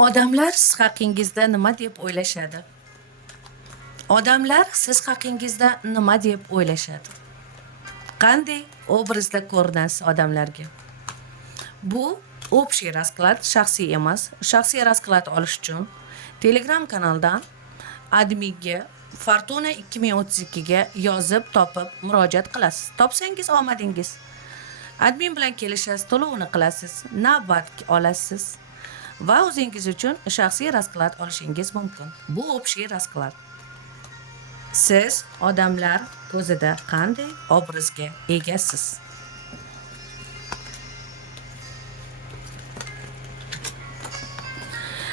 Odamlar siz haqingizda nima deb o'ylashadi? Odamlar siz haqingizda nima deb o'ylashadi? Qanday obrazda ko'rinasiz odamlarga? Bu общий расклад, shaxsiy emas. Shaxsiy расклад olish uchun Telegram kanaldan adminga Fortuna 2032 ga yozib topib murojaat qilasiz. Topsangiz omadingiz. Admin bilan kelishasiz, to'lovini qilasiz, navbat olasiz va o'zingiz uchun shaxsiy расклад olishingiz mumkin. Bu общий расклад. Siz odamlar ko'zida qanday obrazga egasiz?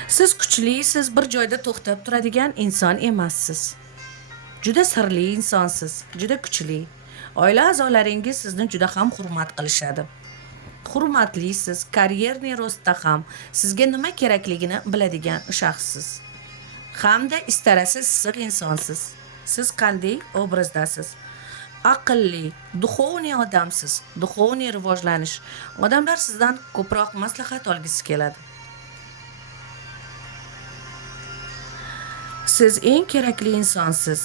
Siz kuchli, siz bir joyda to'xtab turadigan inson emassiz. Juda sirli insonsiz, juda kuchli. Oila a'zolaringiz sizni juda ham hurmat qilishadi. Hurmatlisiz, karyerniy rostda ham sizga nima kerakligini biladigan shaxssiz. Hamda istarasiz issiq insonsiz. Siz qanday obrazdasiz? Aqlli, duxovniy odamsiz. Duxovniy rivojlanish. Odamlar sizdan ko'proq maslahat olgisi keladi. Siz eng kerakli insonsiz.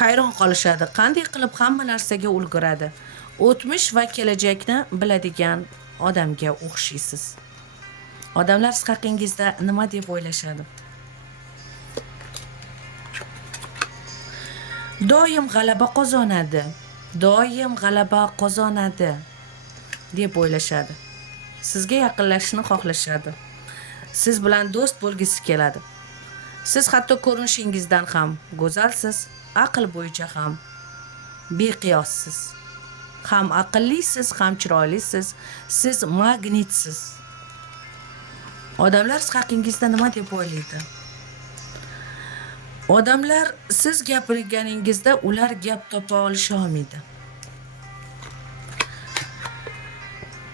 Hayron qolishadi, qanday qilib hamma narsaga ulguradi. O'tmish va kelajakni biladigan odamga o'xshaysiz. Odamlar siz haqingizda nima deb o'ylashadi? Doim g'alaba qozonadi. Doim g'alaba qozonadi deb o'ylashadi. Sizga yaqinlashishni xohlashadi. Siz bilan do'st bo'lgisi keladi. Siz hatto ko'rinishingizdan ham go'zalsiz, aql bo'yicha ham beqiyossiz. Ham aqllisiz, ham chiroylisiz, siz magnitsiz. Odamlar siz haqingizda nima deb o'ylaydi? Odamlar siz gapirganingizda ular gap topa olisha olmaydi.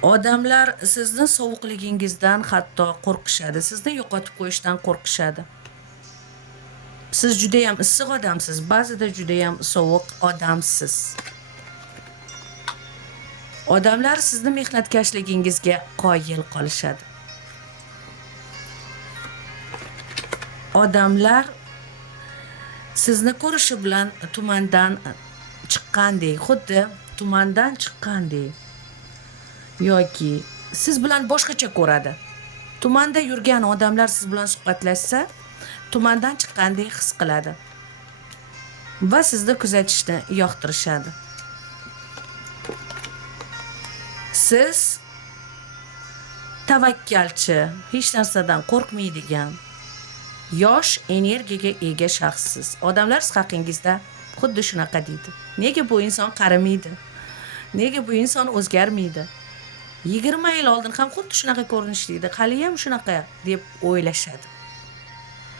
Odamlar sizni sovuqligingizdan hatto qo'rqishadi, sizni yo'qotib qo'yishdan qo'rqishadi. Siz juda ham issiq odamsiz, ba'zida juda ham sovuq odamsiz. Odamlar sizni mehnatkashligingizga qoyil qolishadi. Odamlar sizni ko'rishi bilan tumandan chiqqandek, xuddi tumandan chiqqandek yoki siz bilan boshqacha ko'radi. Tumanda yurgan odamlar siz bilan suhbatlashsa, tumandan chiqqandek his qiladi va sizni kuzatishni yoqtirishadi. Siz tavakkalchi, hech narsadan qo'rqmaydigan, yosh energiyaga ega shaxssiz. Odamlar siz haqingizda xuddi shunaqa deydi. Nega bu inson qarimaydi? Nega bu inson o'zgarmaydi? 20 yil oldin ham xuddi shunaqa ko'rinishdaydi, hali ham shunaqa deb o'ylashadi.